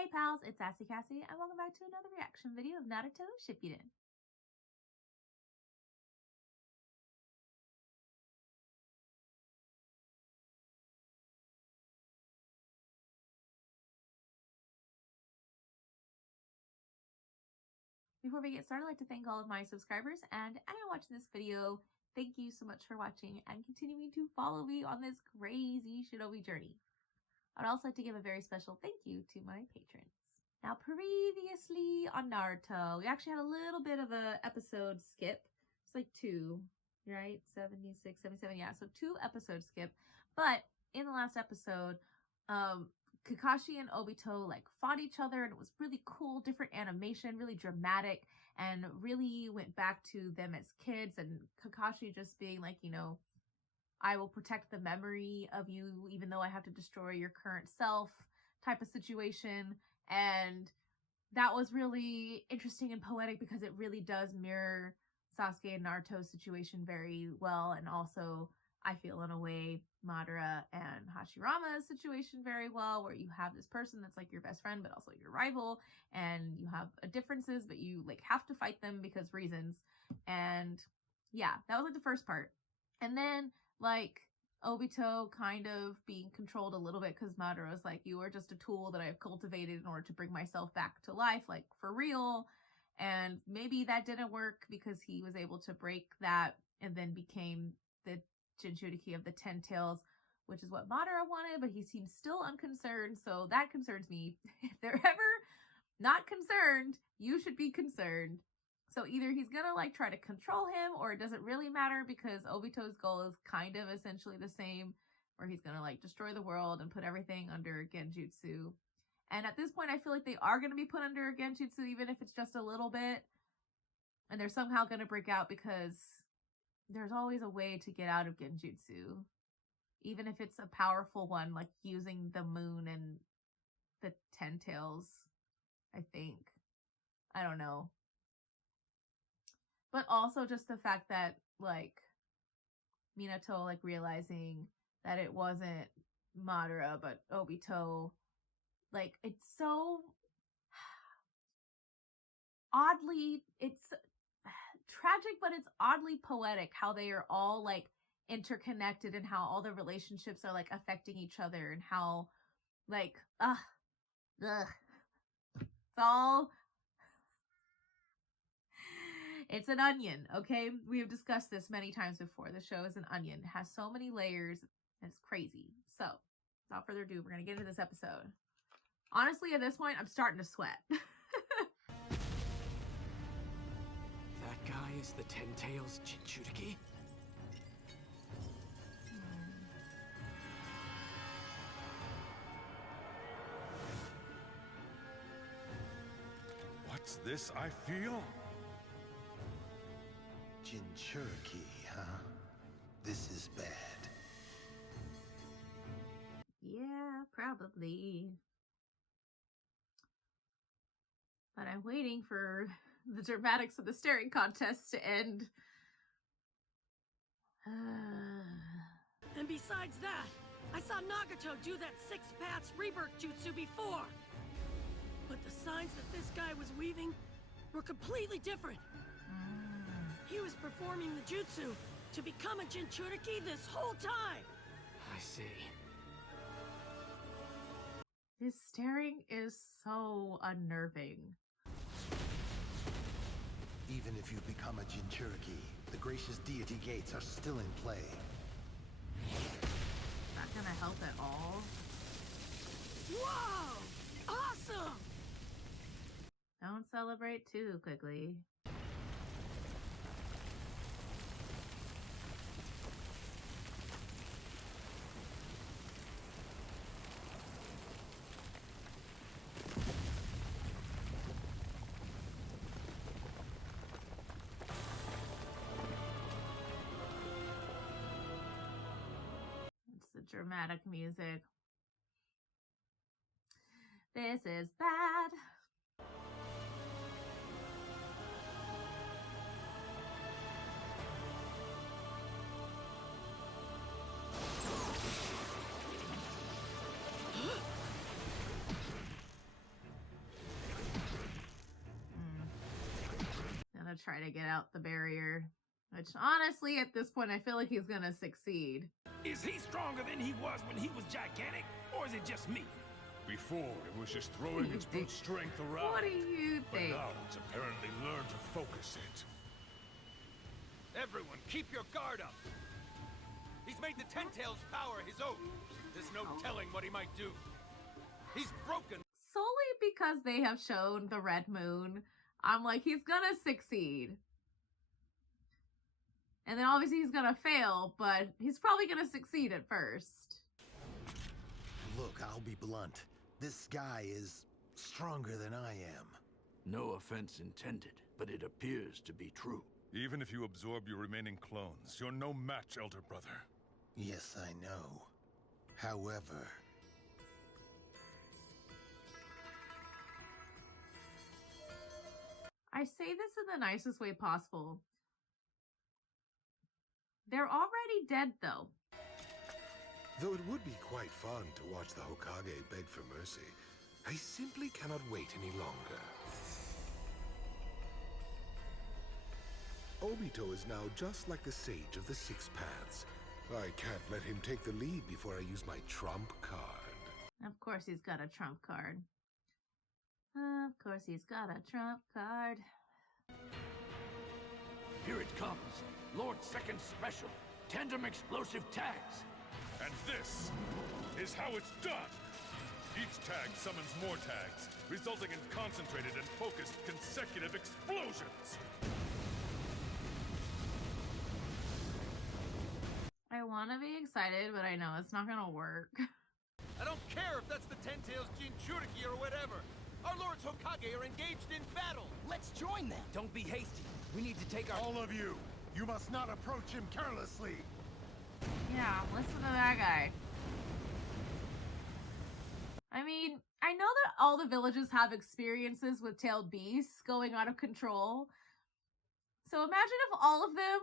Hey pals, it's Kassie, and welcome back to another reaction video of Naruto Shippuden. Before we get started, I'd like to thank all of my subscribers and anyone watching this video. Thank you so much for watching and continuing to follow me on this crazy shinobi journey. I'd also like to give a very special thank you to my patrons. Now, previously on Naruto, we actually had a little bit of an episode skip. It's like 2, right? 76, 77, yeah. So 2 episodes skip. But in the last episode, Kakashi and Obito like fought each other, and it was really cool, different animation, really dramatic, and really went back to them as kids, and Kakashi just being like, you know, I will protect the memory of you even though I have to destroy your current self type of situation. And that was really interesting and poetic because it really does mirror Sasuke and Naruto's situation very well, and also I feel in a way Madara and Hashirama's situation very well, where you have this person that's like your best friend but also your rival, and you have differences but you like have to fight them because reasons. And yeah, that was like the first part. And then like Obito kind of being controlled a little bit because Madara was like, you are just a tool that I've cultivated in order to bring myself back to life, like for real. And maybe that didn't work because he was able to break that and then became the Jinchuriki of the 10 Tails, which is what Madara wanted, but he seems still unconcerned, so that concerns me. If they're ever not concerned, you should be concerned. So either he's gonna like try to control him, or it doesn't really matter because Obito's goal is kind of essentially the same, where he's gonna like destroy the world and put everything under Genjutsu. And at this point, I feel like they are gonna be put under Genjutsu, even if it's just a little bit. And they're somehow gonna break out because there's always a way to get out of Genjutsu. Even if it's a powerful one, like using the moon and the 10 Tails, I think. I don't know. But also just the fact that, like, Minato, like, realizing that it wasn't Madara, but Obito, like, it's so oddly, it's tragic, but it's oddly poetic how they are all, like, interconnected, and how all the relationships are, like, affecting each other, and how, like, it's all... It's an onion, okay? We have discussed this many times before. The show is an onion. It has so many layers, and it's crazy. So, without further ado, we're going to get into this episode. Honestly, at this point, I'm starting to sweat. That guy is the 10 Tails Jinchuriki? What's this I feel? Jinchuriki, huh? This is bad. Yeah, probably. But I'm waiting for the dramatics of the staring contest to end. And besides that, I saw Nagato do that 6 paths rebirth jutsu before. But the signs that this guy was weaving were completely different. He was performing the jutsu to become a Jinchuriki this whole time! I see. His staring is so unnerving. Even if you become a Jinchuriki, the gracious deity gates are still in play. Not gonna help at all. Whoa! Awesome! Don't celebrate too quickly. Dramatic music. This is bad. try to get out the barrier. Which, honestly, at this point, I feel like he's gonna succeed. Is he stronger than he was when he was gigantic? Or is it just me? Before, it was just throwing its brute strength around. What do you But think? now it's apparently learned to focus it. Everyone, keep your guard up. He's made the Ten Tails power his own. There's no telling what he might do. He's broken. Solely because they have shown the red moon, I'm like, he's gonna succeed. And then obviously he's gonna fail, but he's probably gonna succeed at first. Look, I'll be blunt. This guy is stronger than I am. No offense intended, but it appears to be true. Even if you absorb your remaining clones, you're no match, elder brother. Yes, I know. However... I say this in the nicest way possible. They're already dead, though. Though it would be quite fun to watch the Hokage beg for mercy, I simply cannot wait any longer. Obito is now just like the Sage of the Six Paths. I can't let him take the lead before I use my trump card. Of course he's got a trump card. Of course he's got a trump card. Here it comes. Lord Second Special. Tandem explosive tags. And this is how it's done. Each tag summons more tags, resulting in concentrated and focused consecutive explosions. I want to be excited, but I know it's not gonna work. I don't care if that's the Ten Tails Jinchuriki or whatever. Our Lords Hokage are engaged in battle. Let's join them. Don't be hasty. We need to take our... All of you, you must not approach him carelessly. Yeah, listen to that guy. I mean, I know that all the villages have experiences with tailed beasts going out of control. So imagine if all of them,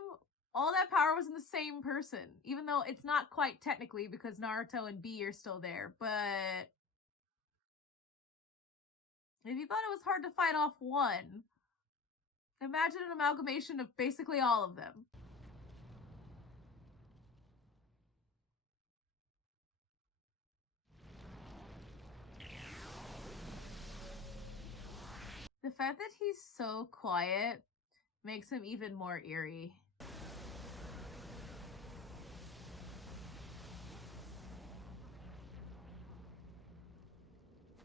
all that power was in the same person. Even though it's not quite technically because Naruto and Bee are still there. But if you thought it was hard to fight off one, imagine an amalgamation of basically all of them. The fact that he's so quiet makes him even more eerie.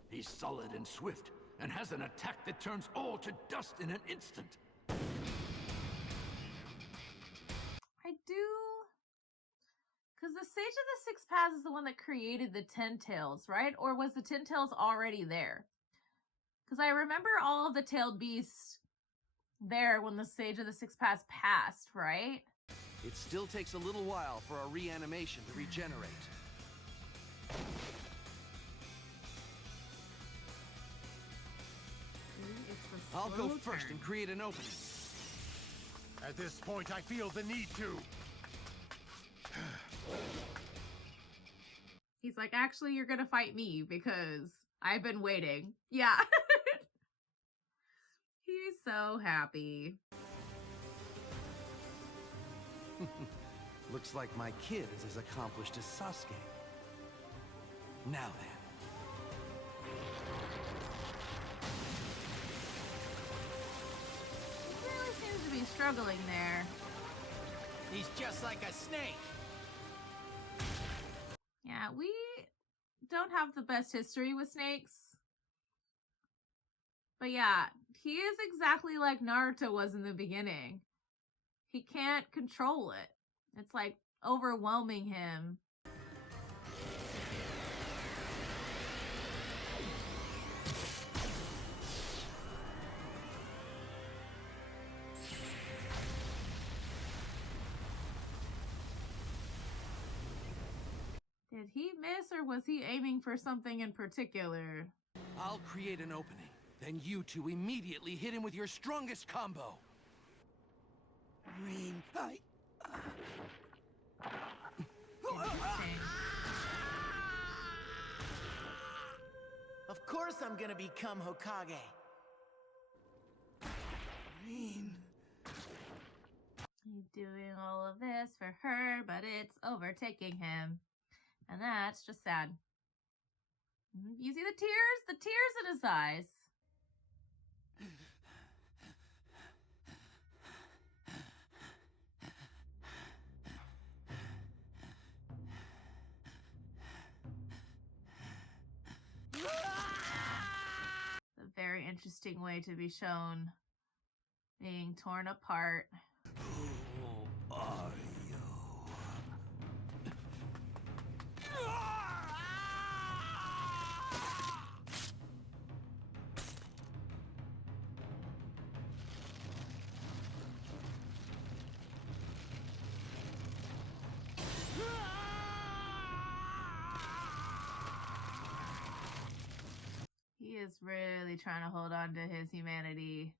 He's solid and swift, and has an attack that turns all to dust in an instant. I do... Because the Sage of the Six Paths is the one that created the Ten Tails, right? Or was the Ten Tails already there? Because I remember all of the tailed beasts there when the Sage of the Six Paths passed, right? It still takes a little while for our reanimation to regenerate. I'll go first and create an opening. At this point, I feel the need to. He's like, actually, you're gonna fight me because I've been waiting. Yeah. He's so happy. Looks like my kid is as accomplished as Sasuke. Now then. He really seems to be struggling there. He's just like a snake. Yeah, we don't have the best history with snakes. But yeah, he is exactly like Naruto was in the beginning. He can't control it. It's like overwhelming him. Did he miss, or was he aiming for something in particular? I'll create an opening. Then you two immediately hit him with your strongest combo. Rain, Interesting. Of course I'm gonna become Hokage. Rain, He's doing all of this for her, but it's overtaking him. And that's just sad. You see the tears in his eyes. A very interesting way to be shown being torn apart. Who are you? He is really trying to hold on to his humanity.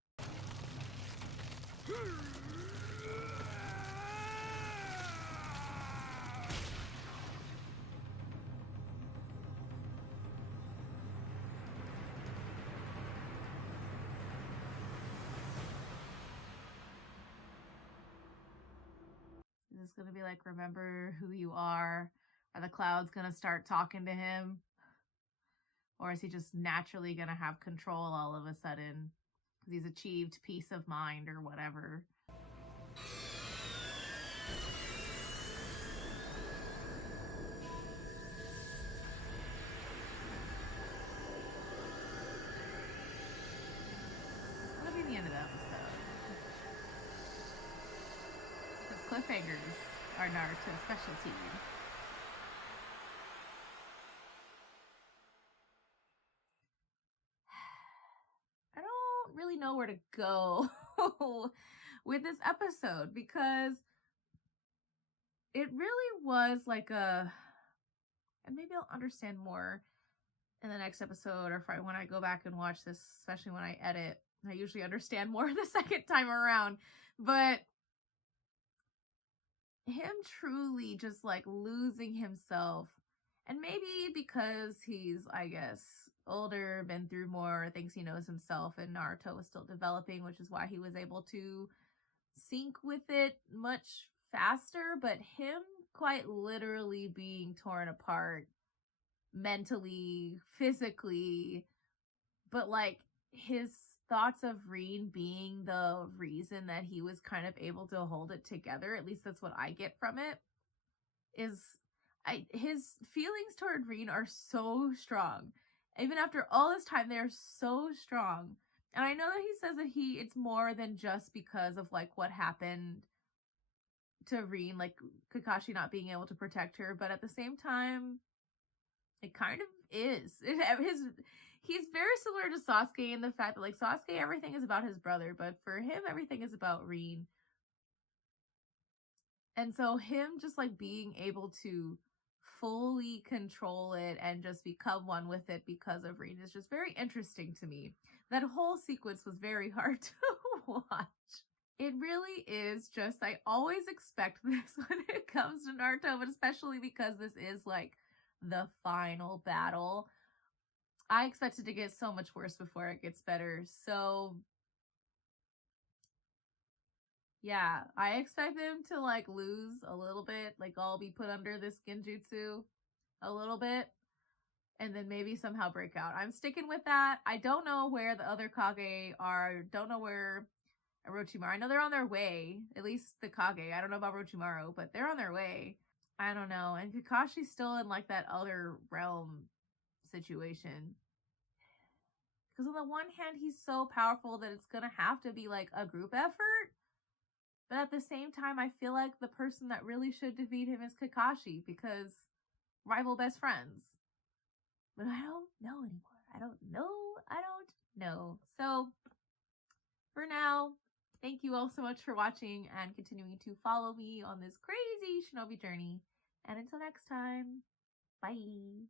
Is this gonna be like, remember who you are? Are the clouds gonna start talking to him? Or is he just naturally gonna have control all of a sudden? Because he's achieved peace of mind or whatever. This is gonna be the end of the episode. Because cliffhangers are Naruto's specialty. I don't really know where to go with this episode because it really was like a, and maybe I'll understand more in the next episode or when I go back and watch this, especially when I edit. I usually understand more the second time around, but him truly just like losing himself, and maybe because he's, I guess, older, been through more, thinks he knows himself, and Naruto was still developing, which is why he was able to sync with it much faster, but him quite literally being torn apart mentally, physically, but like his thoughts of Reen being the reason that he was kind of able to hold it together, at least that's what I get from it, is his feelings toward Reen are so strong. Even after all this time, they're so strong. And I know that he says that it's more than just because of like what happened to Reen, like Kakashi not being able to protect her, but at the same time, it kind of is. He's very similar to Sasuke in the fact that like Sasuke, everything is about his brother, but for him, everything is about Reen. And so him just like being able to fully control it and just become one with it because of Reen is just very interesting to me. That whole sequence was very hard to watch. It really is just, I always expect this when it comes to Naruto, but especially because this is like the final battle. I expect it to get so much worse before it gets better. So yeah, I expect them to like lose a little bit, like all be put under this genjutsu a little bit, and then maybe somehow break out. I'm sticking with that. I don't know where the other Kage are. Don't know where Orochimaru. I know they're on their way, at least the Kage. I don't know about Orochimaru, but they're on their way. I don't know. And Kakashi's still in like that other realm situation. Because on the one hand, he's so powerful that it's gonna have to be like a group effort. But at the same time, I feel like the person that really should defeat him is Kakashi, because rival best friends. But I don't know anymore. I don't know. So, for now, thank you all so much for watching and continuing to follow me on this crazy shinobi journey. And until next time, bye!